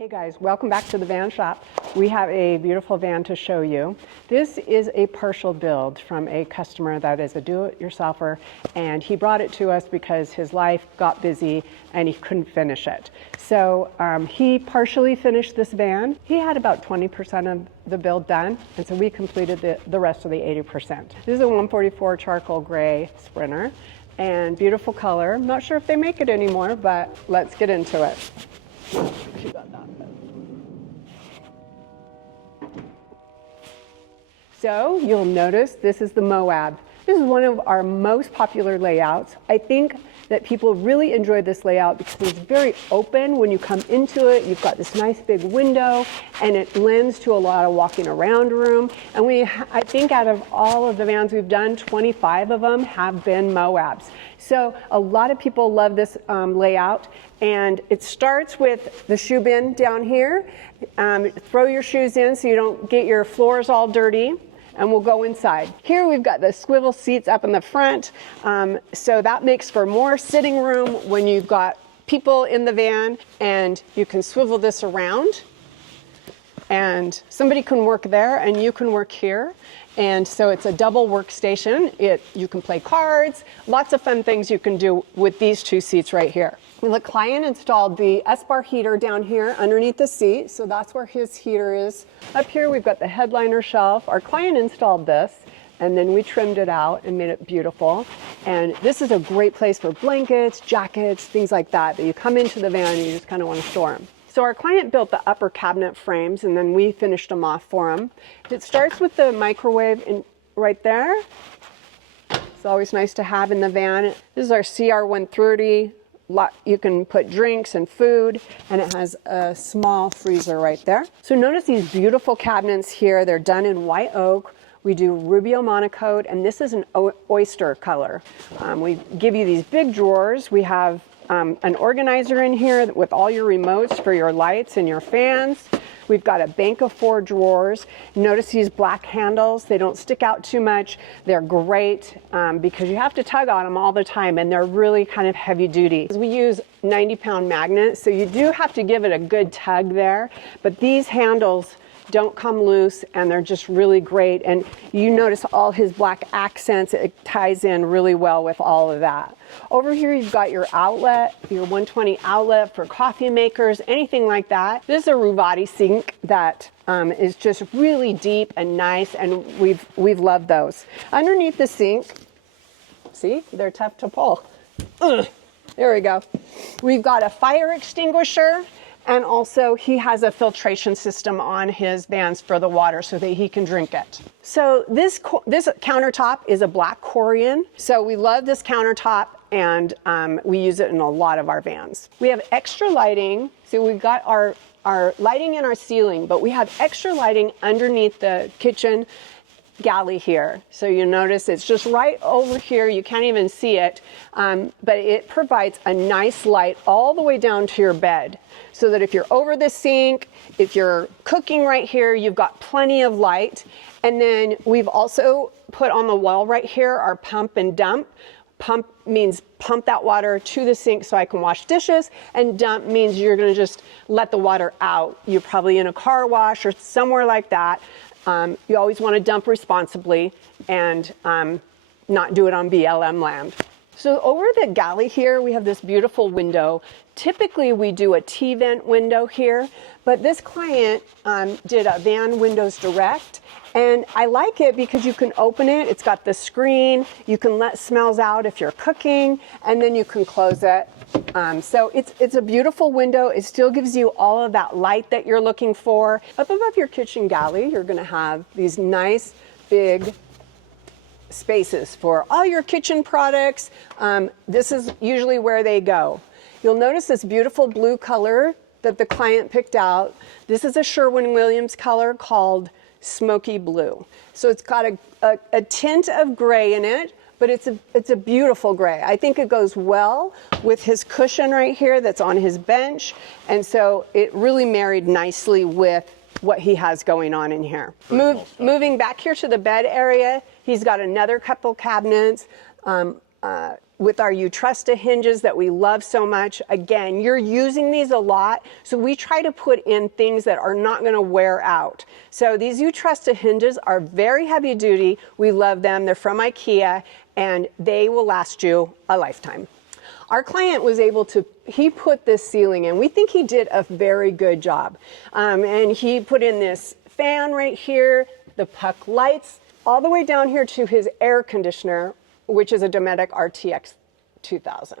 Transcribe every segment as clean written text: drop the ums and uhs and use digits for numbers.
Hey guys, welcome back to the van shop. We have a beautiful van to show you. This is a partial build from a customer that is a do-it-yourselfer, and he brought it to us because his life got busy and he couldn't finish it. So he partially finished this van. He had about 20% of the build done, and so we completed the rest of the 80%. This is a 144 charcoal gray Sprinter, and beautiful color. I'm not sure if they make it anymore, but let's get into it. She got that. So you'll notice this is the Moab. This is one of our most popular layouts. I think that people really enjoy this layout because it's very open when you come into it. You've got this nice big window and it lends to a lot of walking around room. And I think out of all of the vans we've done, 25 of them have been Moabs. So a lot of people love this layout. And it starts with the shoe bin down here. Throw your shoes in so you don't get your floors all dirty. And we'll go inside. Here we've got the swivel seats up in the front. So that makes for more sitting room when you've got people in the van, and you can swivel this around. And somebody can work there and you can work here. And so it's a double workstation. You can play cards, lots of fun things you can do with these two seats right here. The client installed the S-bar heater down here underneath the seat, so that's where his heater is. Up here we've got the headliner shelf. Our client installed this, and then we trimmed it out and made it beautiful. And this is a great place for blankets, jackets, things like that you come into the van and you just kind of want to store them. So our client built the upper cabinet frames, and then we finished them off for him. It starts with the microwave right there. It's always nice to have in the van. This is our CR130. You can put drinks and food, and it has a small freezer right there. So notice these beautiful cabinets here. They're done in white oak. We do Rubio monocoat, and this is an oyster color. We give you these big drawers. We have an organizer in here with all your remotes for your lights and your fans. We've got a bank of 4 drawers. Notice these black handles. They don't stick out too much. They're great because you have to tug on them all the time, and they're really kind of heavy duty. We use 90-pound magnets, so you do have to give it a good tug there, but these handles don't come loose, and they're just really great. And you notice all his black accents. It ties in really well with all of that. Over here you've got your outlet, your 120 outlet for coffee makers, anything like that. This is a Ruvati sink that is just really deep and nice, and we've loved those. Underneath the sink, see, they're tough to pull. There we go. We've got a fire extinguisher. And also he has a filtration system on his vans for the water so that he can drink it. So this countertop is a black Corian. So we love this countertop, and we use it in a lot of our vans. We have extra lighting. So we've got our lighting in our ceiling, but we have extra lighting underneath the kitchen galley here. So you notice it's just right over here. You can't even see it, but it provides a nice light all the way down to your bed, so that if you're over the sink, if you're cooking right here, you've got plenty of light. And then we've also put on the wall right here our pump and dump. Pump means pump that water to the sink so I can wash dishes, and dump means you're going to just let the water out. You're probably in a car wash or somewhere like that. You always want to dump responsibly and not do it on BLM land. So over the galley here, we have this beautiful window. Typically we do a T-vent window here, but this client did a van windows direct. And I like it because you can open it. It's got the screen. You can let smells out if you're cooking, and then you can close it. So it's a beautiful window. It still gives you all of that light that you're looking for. Up above your kitchen galley, you're going to have these nice big spaces for all your kitchen products. This is usually where they go. You'll notice this beautiful blue color that the client picked out. This is a Sherwin-Williams color called Smoky Blue. So it's got a tint of gray in it, but it's a beautiful gray. I think it goes well with his cushion right here that's on his bench, and so it really married nicely with what he has going on in here. Moving back here to the bed area, he's got another couple cabinets. with our You Trusta hinges that we love so much. Again, you're using these a lot, so we try to put in things that are not going to wear out. So these You Trusta hinges are very heavy duty. We love them. They're from IKEA, and they will last you a lifetime. Our client was able to, he put this ceiling in. We think he did a very good job. And he put in this fan right here, the puck lights, all the way down here to his air conditioner, which is a Dometic RTX 2000.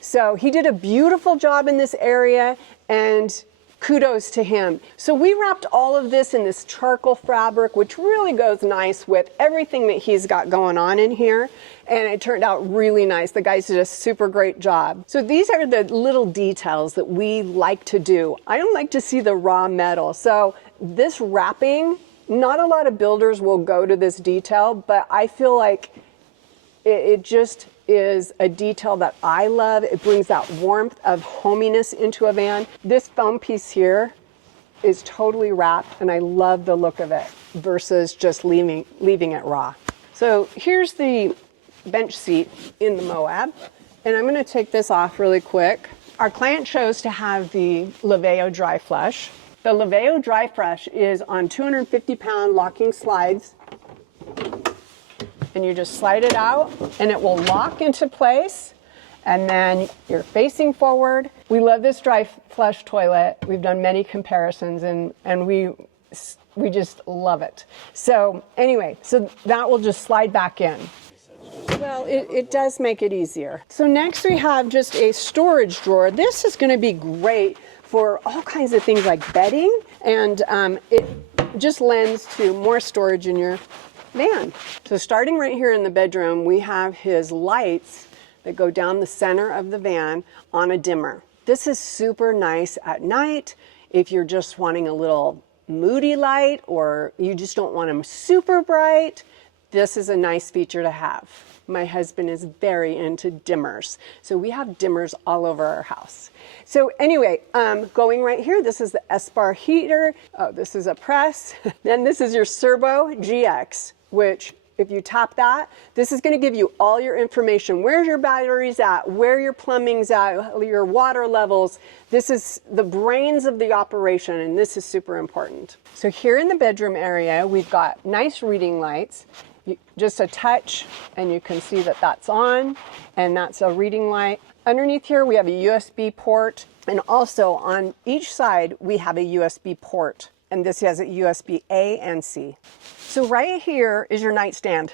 So he did a beautiful job in this area, and kudos to him. So we wrapped all of this in this charcoal fabric, which really goes nice with everything that he's got going on in here. And it turned out really nice. The guys did a super great job. So these are the little details that we like to do. I don't like to see the raw metal. So this wrapping, not a lot of builders will go to this detail, but I feel like it just is a detail that I love. It brings that warmth of hominess into a van. This foam piece here is totally wrapped, and I love the look of it versus just leaving it raw. So here's the bench seat in the Moab, and I'm going to take this off really quick. Our client chose to have the Laveo Dry Flush. The Laveo Dry Flush is on 250-pound locking slides, and you just slide it out and it will lock into place, and then you're facing forward. We love this dry flush toilet. We've done many comparisons, and we just love it. So anyway, so that will just slide back in. Well, it does make it easier. So next we have just a storage drawer. This is going to be great for all kinds of things like bedding, and it just lends to more storage in your van. So starting right here in the bedroom, we have his lights that go down the center of the van on a dimmer. This is super nice at night if you're just wanting a little moody light, or you just don't want them super bright. This is a nice feature to have. My husband is very into dimmers, so we have dimmers all over our house. So anyway, going right here, this is the S-bar heater. Oh, this is a press. Then this is your Servo GX, which if you tap that, this is going to give you all your information. Where's your batteries at, where your plumbing's at, your water levels. This is the brains of the operation, and this is super important. So here in the bedroom area, we've got nice reading lights. Just a touch and you can see that that's on, and that's a reading light. Underneath here we have a USB port, and also on each side we have a USB port, and this has a USB A and C. So right here is your nightstand.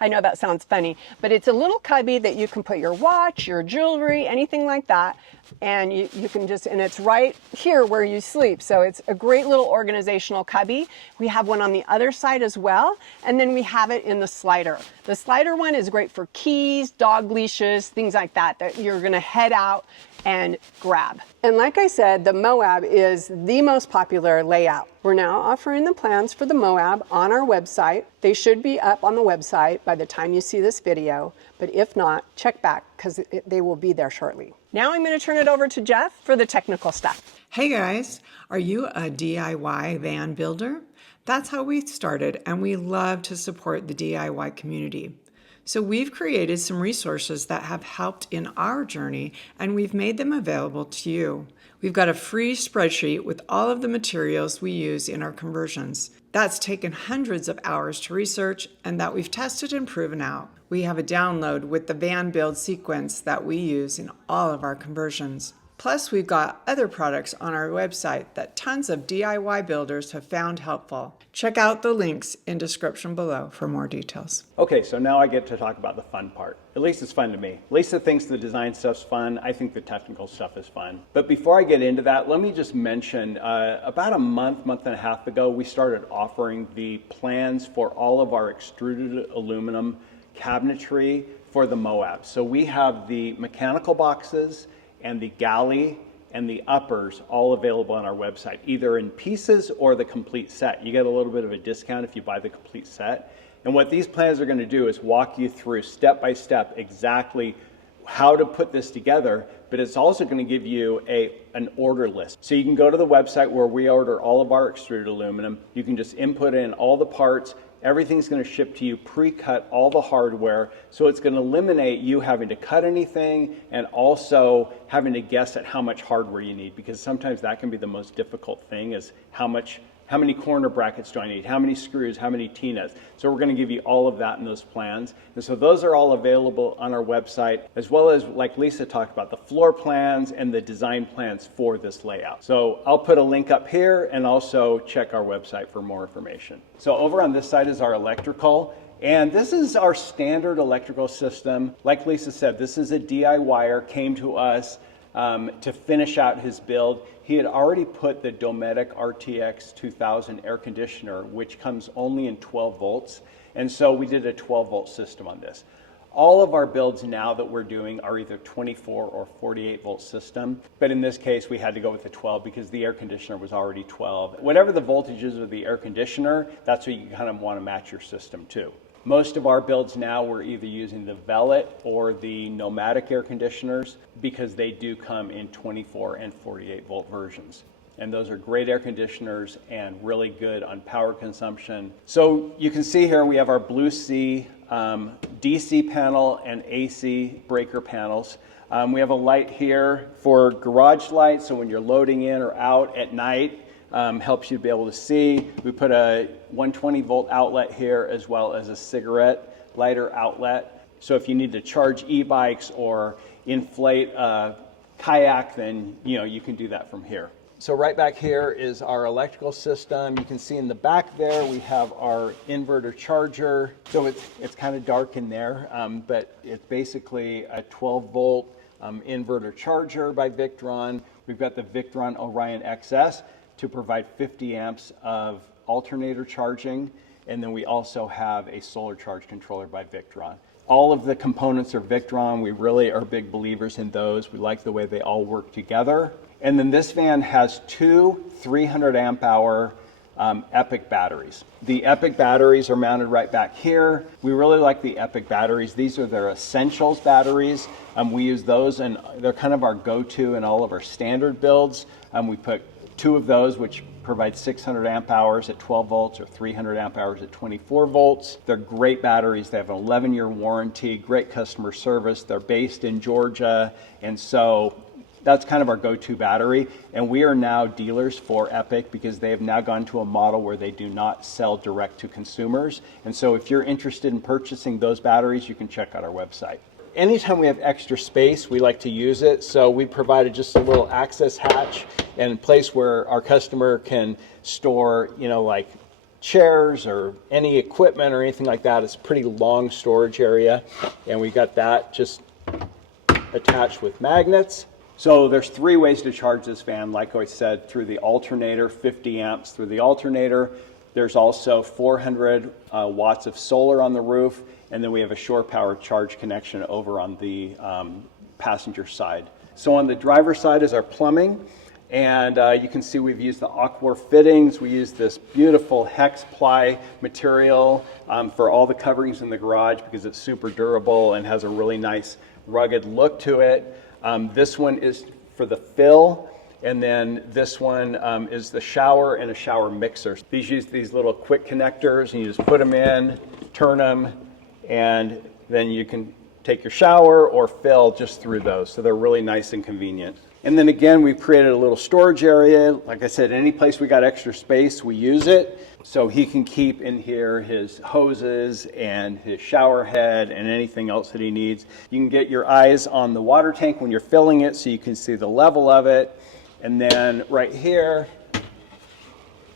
I know that sounds funny, but it's a little cubby that you can put your watch, your jewelry, anything like that, and you can just, and it's right here where you sleep. So it's a great little organizational cubby. We have one on the other side as well, and then we have it in the slider. The slider one is great for keys, dog leashes, things like that, that you're gonna head out and grab. And like I said, the Moab is the most popular layout. We're now offering the plans for the Moab on our website. They should be up on the website by the time you see this video, but if not, check back because they will be there shortly. Now I'm going to turn it over to Jeff for the technical stuff. Hey guys, are you a DIY van builder? That's how we started, and we love to support the DIY community. So we've created some resources that have helped in our journey, and we've made them available to you. We've got a free spreadsheet with all of the materials we use in our conversions. That's taken hundreds of hours to research and that we've tested and proven out. We have a download with the van build sequence that we use in all of our conversions. Plus, we've got other products on our website that tons of DIY builders have found helpful. Check out the links in description below for more details. Okay, so now I get to talk about the fun part. At least it's fun to me. Lisa thinks the design stuff's fun. I think the technical stuff is fun. But before I get into that, let me just mention, about a month and a half ago, we started offering the plans for all of our extruded aluminum cabinetry for the Moab. So we have the mechanical boxes and the galley and the uppers all available on our website, either in pieces or the complete set. You get a little bit of a discount if you buy the complete set. And what these plans are going to do is walk you through step by step exactly how to put this together, but it's also going to give you an order list. So you can go to the website where we order all of our extruded aluminum. You can just input in all the parts, Everything's going to ship to you pre-cut, all the hardware, so it's going to eliminate you having to cut anything and also having to guess at how much hardware you need, because sometimes that can be the most difficult thing, is how many corner brackets do I need, how many screws, how many T-nuts. So we're going to give you all of that in those plans. And so those are all available on our website, as well as, like Lisa talked about, the floor plans and the design plans for this layout. So I'll put a link up here, and also check our website for more information. So over on this side is our electrical. And this is our standard electrical system. Like Lisa said, this is a DIYer, came to us to finish out his build. He had already put the Dometic RTX 2000 air conditioner, which comes only in 12 volts. And so we did a 12 volt system on this. All of our builds now that we're doing are either 24 or 48 volt system. But in this case, we had to go with the 12 because the air conditioner was already 12. Whatever the voltages of the air conditioner, that's what you kind of want to match your system to. Most of our builds now, we're either using the Velvet or the Nomadic air conditioners, because they do come in 24 and 48 volt versions. And those are great air conditioners and really good on power consumption. So you can see here we have our Blue Sea DC panel and AC breaker panels. We have a light here for garage light, so when you're loading in or out at night, helps you to be able to see. We put a 120 volt outlet here, as well as a cigarette lighter outlet. So if you need to charge e-bikes or inflate a kayak, then you can do that from here. So right back here is our electrical system. You can see in the back there we have our inverter charger. So it's kind of dark in there, but it's basically a 12 volt inverter charger by Victron. We've got the Victron Orion XS to provide 50 amps of alternator charging. And then we also have a solar charge controller by Victron. All of the components are Victron. We really are big believers in those. We like the way they all work together. And then this van has two 300 amp hour Epic batteries. The Epic batteries are mounted right back here. We really like the Epic batteries. These are their Essentials batteries. We use those, and they're kind of our go-to in all of our standard builds. We put two of those, which provide 600 amp hours at 12 volts or 300 amp hours at 24 volts. They're great batteries. They have an 11-year warranty, great customer service. They're based in Georgia, and so that's kind of our go-to battery. And we are now dealers for Epic, because they have now gone to a model where they do not sell direct to consumers. And so if you're interested in purchasing those batteries, you can check out our website. Anytime we have extra space, we like to use it. So we provided just a little access hatch and a place where our customer can store, like chairs or any equipment or anything like that. It's a pretty long storage area. And we got that just attached with magnets. So there's three ways to charge this van, like I said, through the alternator, 50 amps through the alternator. There's also 400 watts of solar on the roof, and then we have a shore power charge connection over on the passenger side. So on the driver's side is our plumbing, and you can see we've used the Aqua fittings. We use this beautiful hex ply material for all the coverings in the garage, because it's super durable and has a really nice rugged look to it. This one is for the fill, and then this one is the shower and a shower mixer. These use these little quick connectors, and you just put them in, turn them, and then you can take your shower or fill just through those. So they're really nice and convenient. And then again, we've created a little storage area. Like I said, any place we got extra space, we use it. So he can keep in here his hoses and his shower head and anything else that he needs. You can get your eyes on the water tank when you're filling it, so you can see the level of it. And then right here,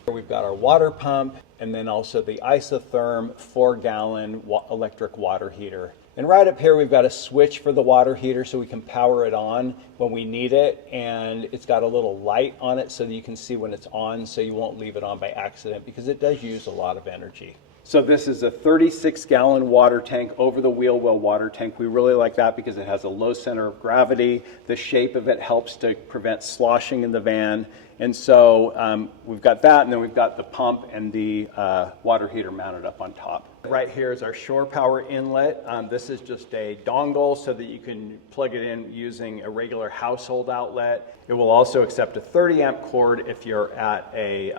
we've got our water pump, and then also the isotherm 4-gallon electric water heater. And right up here, we've got a switch for the water heater so we can power it on when we need it. And it's got a little light on it so that you can see when it's on, so you won't leave it on by accident, because it does use a lot of energy. So this is a 36-gallon water tank, over the wheel well water tank. We really like that because it has a low center of gravity. The shape of it helps to prevent sloshing in the van. And so we've got that, and then we've got the pump and the water heater mounted up on top. Right here is our shore power inlet. This is just a dongle so that you can plug it in using a regular household outlet. It will also accept a 30 amp cord if you're at a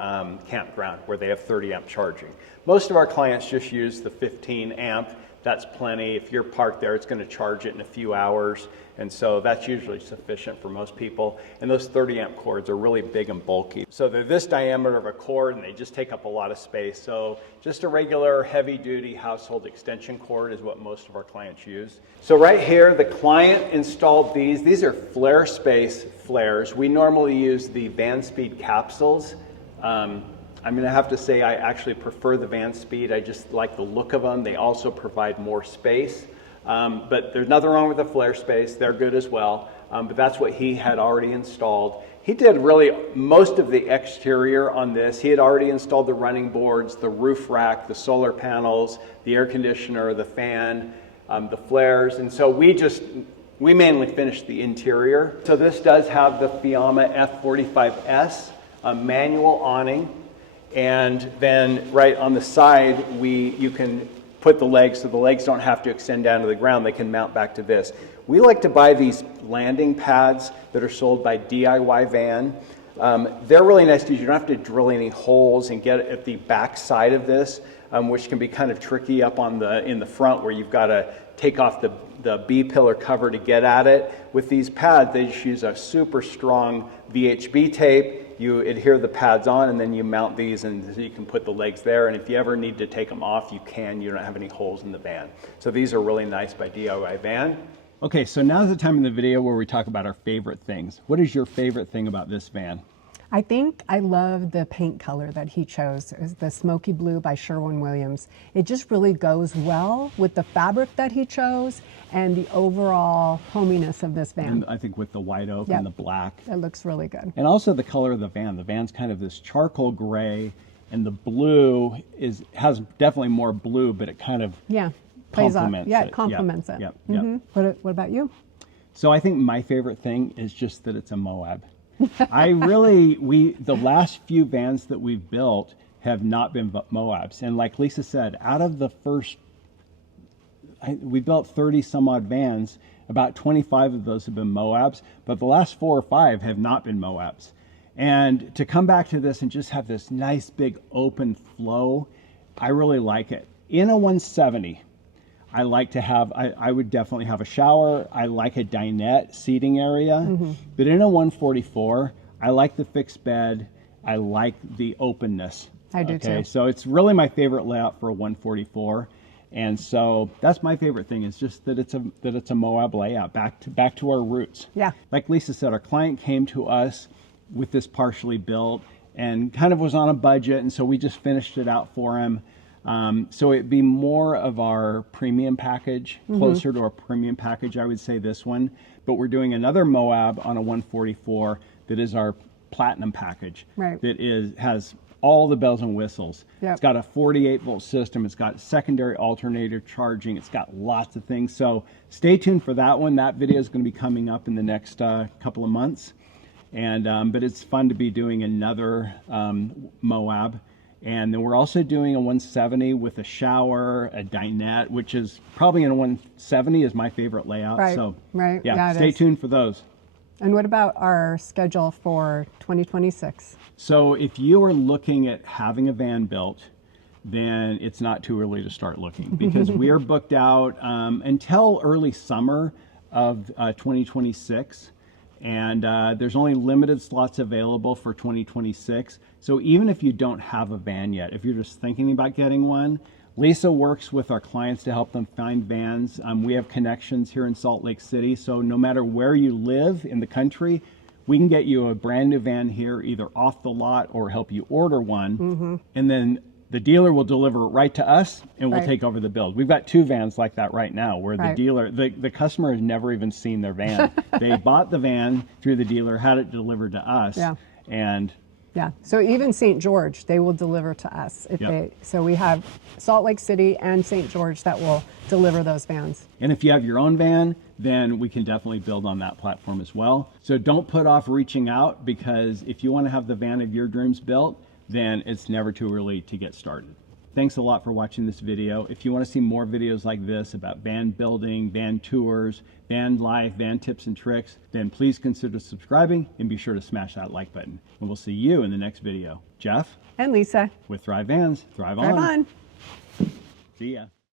campground where they have 30 amp charging. Most of our clients just use the 15 amp. That's plenty. If you're parked there, it's going to charge it in a few hours. And so that's usually sufficient for most people. And those 30 amp cords are really big and bulky. So they're this diameter of a cord and they just take up a lot of space. So just a regular heavy duty household extension cord is what most of our clients use. So right here, the client installed these. These are flare space flares. We normally use the Van Speed capsules. I'm going to have to say I actually prefer the Van Speed. I just like the look of them. They also provide more space. But there's nothing wrong with the flare space. They're good as well. But that's what he had already installed. He did really most of the exterior on this. He had already installed the running boards, the roof rack, the solar panels, the air conditioner, the fan, the flares. And so we mainly finished the interior. So this does have the Fiamma F45S manual awning. And then right on the side, you can put the legs so the legs don't have to extend down to the ground. They can mount back to this. We like to buy these landing pads that are sold by DIY Van. They're really nice because you don't have to drill any holes and get at the back side of this, which can be kind of tricky up in the front where you've got to take off the B-pillar cover to get at it. With these pads, they just use a super strong VHB tape. You adhere the pads on and then you mount these and so you can put the legs there. And if you ever need to take them off, you can. You don't have any holes in the van. So these are really nice by DIY Van. Okay, so now's the time in the video where we talk about our favorite things. What is your favorite thing about this van? I think I love the paint color that he chose. It was the smoky blue by Sherwin-Williams. It just really goes well with the fabric that he chose and the overall hominess of this van. And I think with the white oak and the black. It looks really good. And also the color of the van. The van's kind of this charcoal gray and the blue has definitely more blue, but it kind of complements it. Yeah, it complements it. Yep. What about you? So I think my favorite thing is just that it's a Moab. The last few vans that we've built have not been Moabs. And like Lisa said, out of the first, we built 30 some odd vans, about 25 of those have been Moabs, but the last 4 or 5 have not been Moabs. And to come back to this and just have this nice big open flow, I really like it. In a 170, I like to have, I would definitely have a shower. I like a dinette seating area. But in a 144, I like the fixed bed. I like the openness. I do too. So it's really my favorite layout for a 144. And so that's my favorite thing is just that it's a Moab layout, back to our roots. Yeah. Like Lisa said, our client came to us with this partially built and kind of was on a budget. And so we just finished it out for him. So it'd be more of our premium package, closer to our premium package, I would say this one. But we're doing another Moab on a 144 that is our platinum package. Right. That has all the bells and whistles. Yep. It's got a 48 volt system. It's got secondary alternator charging. It's got lots of things. So stay tuned for that one. That video is going to be coming up in the next couple of months. And but it's fun to be doing another Moab. And then we're also doing a 170 with a shower, a dinette, which is probably in a 170 is my favorite layout. Right, So right. yeah, stay tuned for those. And what about our schedule for 2026? So if you are looking at having a van built, then it's not too early to start looking because we are booked out until early summer of 2026. And there's only limited slots available for 2026. So even if you don't have a van yet, if you're just thinking about getting one, Lisa works with our clients to help them find vans. We have connections here in Salt Lake City. So no matter where you live in the country, we can get you a brand new van here, either off the lot or help you order one. And then the dealer will deliver it right to us and we'll take over the build. We've got 2 vans like that right now where the dealer, the customer has never even seen their van. They bought the van through the dealer, had it delivered to us. Yeah, so even St. George, they will deliver to us. So we have Salt Lake City and St. George that will deliver those vans. And if you have your own van, then we can definitely build on that platform as well. So don't put off reaching out because if you want to have the van of your dreams built, then it's never too early to get started. Thanks a lot for watching this video. If you want to see more videos like this about van building, van tours, van life, van tips and tricks, then please consider subscribing and be sure to smash that like button. And we'll see you in the next video. Jeff And Lisa. with Thrive Vans. Thrive Drive on. on. See ya.